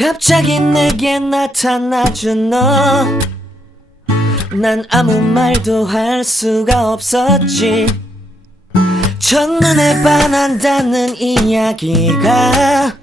갑자기 내게 나타나준 너 난 아무 말도 할 수가 없었지 첫눈에 반한다는 이야기가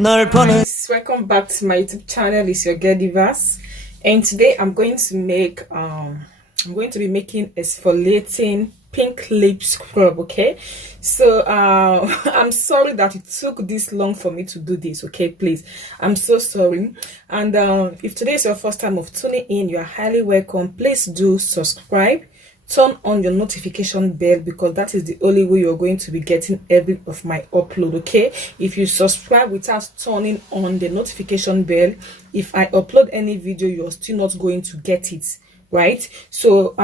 널 보는 Welcome back to my YouTube channel. It's your girl Divas, and today I'm going to be making exfoliating pink lip scrub. Okay, so I'm sorry that it took this long for me to do this. Okay, please, I'm so sorry. And if today is your first time of tuning in, you are highly welcome. Please do subscribe, turn on your notification bell, because that is the only way you're going to be getting every of my upload. Okay, if you subscribe without turning on the notification bell, if I upload any video, you're still not going to get it, right? So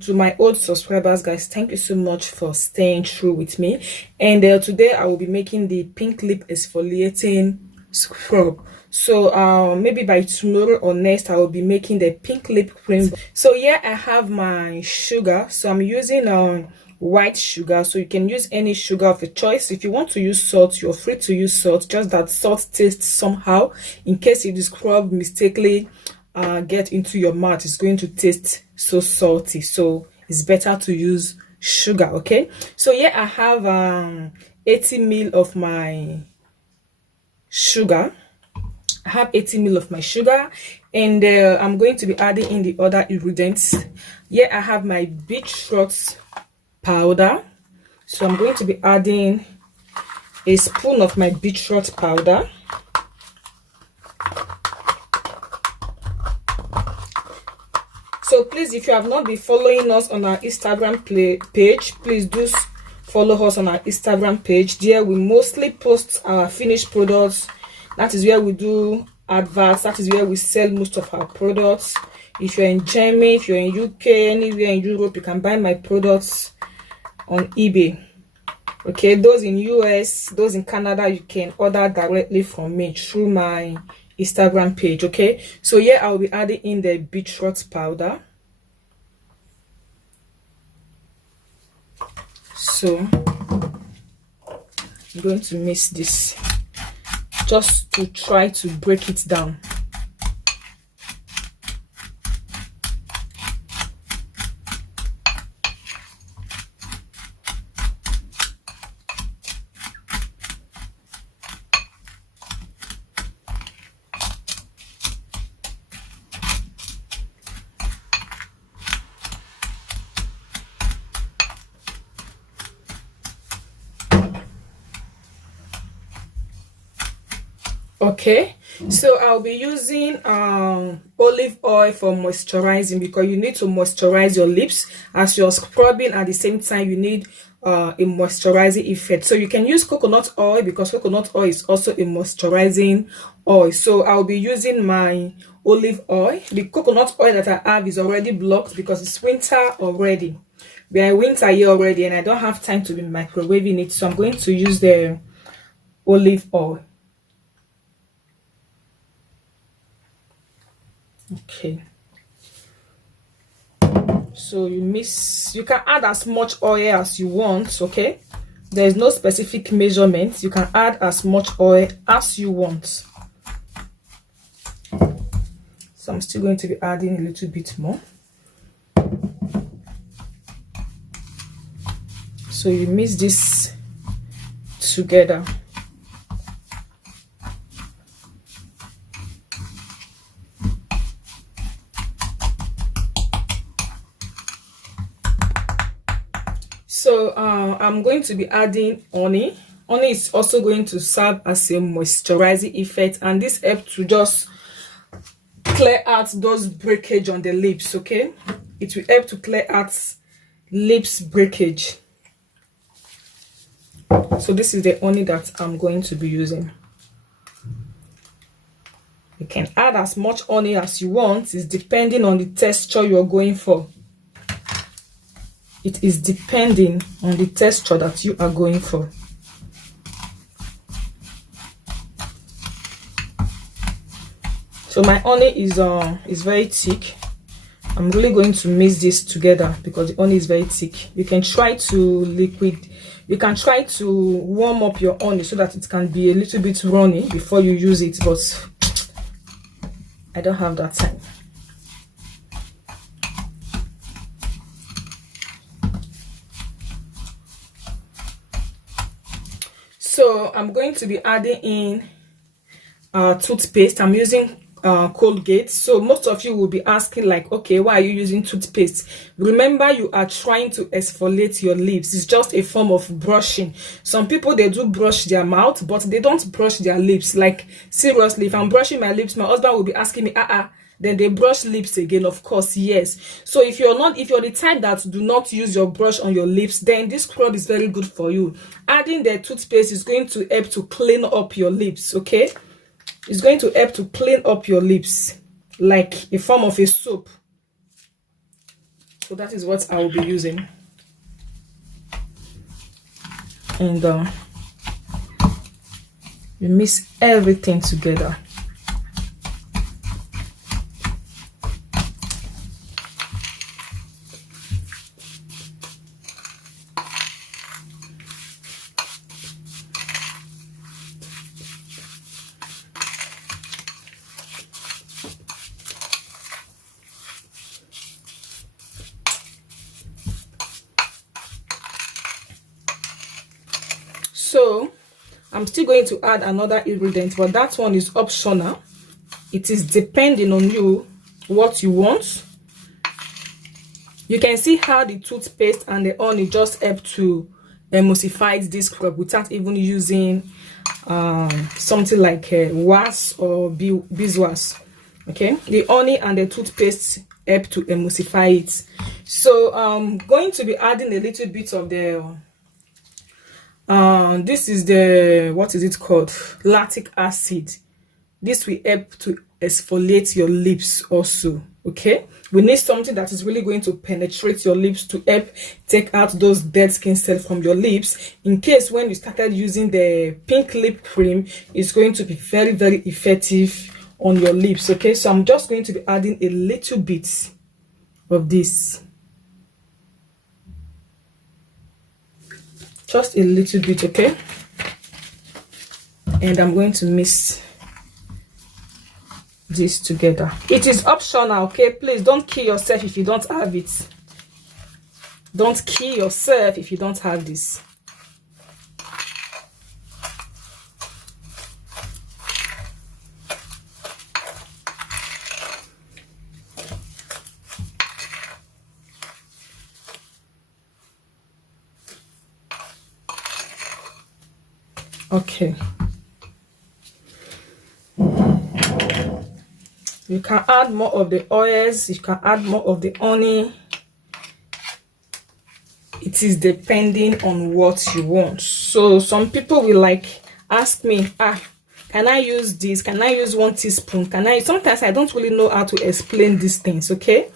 to my old subscribers, guys, thank you so much for staying true with me. And today I will be making the pink lip exfoliating scrub. So maybe by tomorrow or next I will be making the pink lip cream. So here I have my sugar. So I'm using white sugar, so you can use any sugar of your choice. If you want to use salt, you're free to use salt, just that salt tastes somehow. In case if the scrub mistakenly get into your mouth, it's going to taste so salty, so it's better to use sugar. Okay, so here I have 80 ml of my sugar. I have 80 ml of my sugar, and I'm going to be adding in the other ingredients. Here I have my beetroot powder, so I'm going to be adding a spoon of my beetroot powder. So please, if you have not been following us on our Instagram page, please do follow us on our Instagram page. There we mostly post our finished products. That is where we do adverts. That is where we sell most of our products. If you're in Germany, if you're in UK, anywhere in Europe, you can buy my products on eBay. Okay, those in US, those in Canada, you can order directly from me through my Instagram page. Okay, so here I'll be adding in the beetroot powder. So I'm going to mix this just to try to break it down. Okay, so I'll be using olive oil for moisturizing, because you need to moisturize your lips as you're scrubbing. At the same time, you need a moisturizing effect. So you can use coconut oil, because coconut oil is also a moisturizing oil. So I'll be using my olive oil. The coconut oil that I have is already blocked because it's winter already. We are in winter here already, and I don't have time to be microwaving it, so I'm going to use the olive oil. Okay, so you can add as much oil as you want. Okay, there is no specific measurement. You can add as much oil as you want. So I'm still going to be adding a little bit more. So you mix this together. So I'm going to be adding honey. Honey is also going to serve as a moisturizing effect, and this helps to just clear out those breakage on the lips. Okay, it will help to clear out lips breakage. So this is the honey that I'm going to be using. You can add as much honey as you want. It's depending on the texture you're going for. It is depending on the texture that you are going for. So my honey is very thick. I'm really going to mix this together because the honey is very thick. You can try to warm up your honey so that it can be a little bit runny before you use it, but I don't have that time. So I'm going to be adding in toothpaste. I'm using Colgate. So most of you will be asking like, okay, why are you using toothpaste? Remember, you are trying to exfoliate your lips. It's just a form of brushing. Some people, they do brush their mouth, but they don't brush their lips. Like, seriously, if I'm brushing my lips, my husband will be asking me, then they brush lips again. Of course, yes. So if you're the type that do not use your brush on your lips, then this scrub is very good for you. Adding the toothpaste is going to help to clean up your lips. Okay, it's going to help to clean up your lips like a form of a soap. So that is what I will be using. And you mix everything together. So I'm still going to add another ingredient, but that one is optional. It is depending on you what you want. You can see how the toothpaste and the honey just help to emulsify this scrub without even using something like wax or beeswax. Okay, the honey and the toothpaste help to emulsify it. So I'm going to be adding a little bit of the this is the, what is it called, lactic acid. This will help to exfoliate your lips also. Okay, we need something that is really going to penetrate your lips to help take out those dead skin cells from your lips, in case when you started using the pink lip cream, it's going to be very, very effective on your lips. Okay, so I'm just going to be adding a little bit of this, just a little bit. Okay, and I'm going to mix this together. It is optional. Okay, please don't kill yourself if you don't have it. Don't kill yourself if you don't have this. Okay, you can add more of the oils, you can add more of the honey. It is depending on what you want. So some people will like ask me, can I use this? Can I use 1 teaspoon? Can I? Sometimes I don't really know how to explain these things. Okay,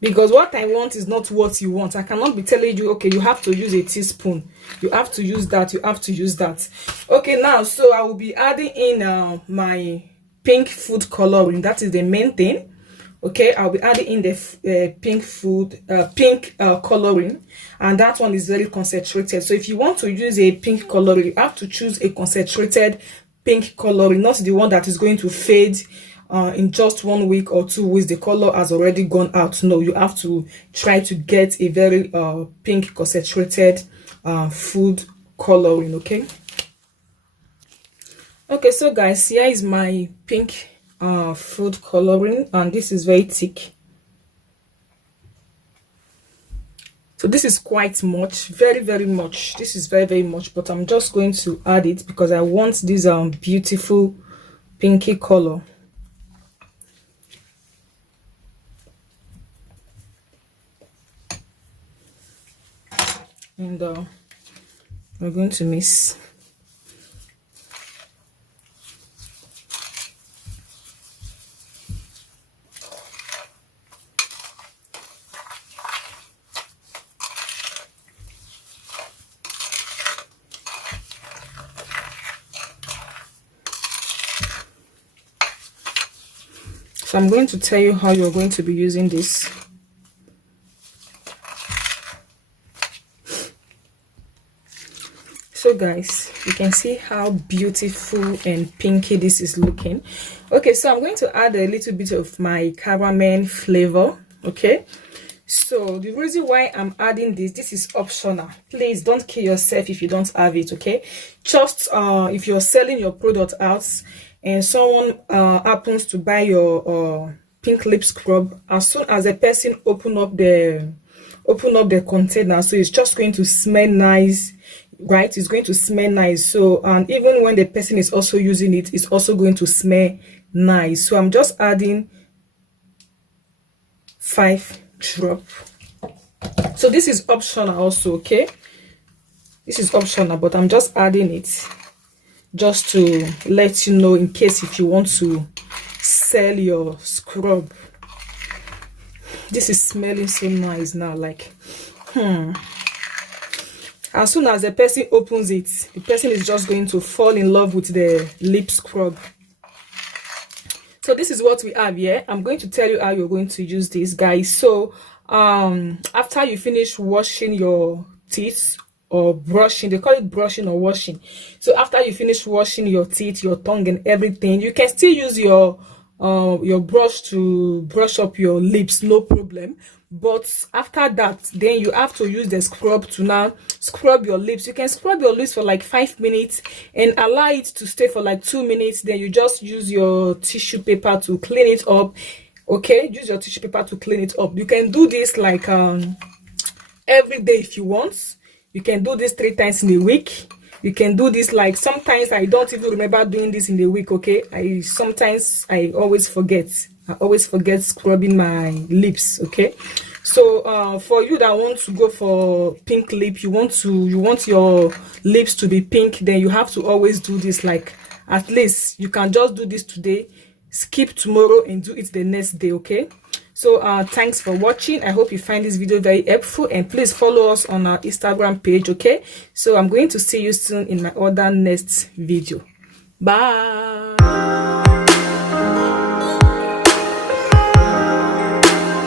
because what I want is not what you want. I cannot be telling you, okay, you have to use a teaspoon, you have to use that, you have to use that. Okay, now so I will be adding in my pink food coloring. That is the main thing. Okay, I'll be adding in the pink coloring, and that one is very concentrated. So if you want to use a pink coloring, you have to choose a concentrated pink coloring, not the one that is going to fade in just 1 week or 2 weeks. The color has already gone out. No, you have to try to get a very pink concentrated food coloring. Okay, so guys, here is my pink food coloring, and this is very thick. So this is quite much, very, very much. This is very, very much, but I'm just going to add it because I want this beautiful pinky color. And we're going to mix. So I'm going to tell you how you're going to be using this. So guys, you can see how beautiful and pinky this is looking. Okay, so I'm going to add a little bit of my caramel flavor. Okay, so the reason why I'm adding this is optional. Please don't kill yourself if you don't have it. Okay, just if you're selling your product out and someone happens to buy your pink lip scrub, as soon as a person open up the container, so it's just going to smell nice, right? It's going to smell nice. So and even when the person is also using it, it's also going to smell nice. So I'm just adding 5 drops. So this is optional also. Okay, this is optional, but I'm just adding it just to let you know, in case if you want to sell your scrub. This is smelling so nice now, like as soon as the person opens it, the person is just going to fall in love with the lip scrub. So this is what we have here. I'm going to tell you how you're going to use this, guys. So after you finish washing your teeth or brushing, they call it brushing or washing. So after you finish washing your teeth, your tongue and everything, you can still use your brush to brush up your lips, no problem. But after that, then you have to use the scrub to now scrub your lips. You can scrub your lips for like 5 minutes and allow it to stay for like 2 minutes. Then you just use your tissue paper to clean it up. Okay, use your tissue paper to clean it up. You can do this like every day if you want. You can do this 3 times in a week. You can do this, like sometimes I don't even remember doing this in a week. Okay, I always forget scrubbing my lips. Okay, so for you that want to go for pink lip, you want your lips to be pink, then you have to always do this. Like at least you can just do this today, skip tomorrow and do it the next day. Okay, so thanks for watching. I hope you find this video very helpful, and please follow us on our Instagram page. Okay, so I'm going to see you soon in my other next video. Bye.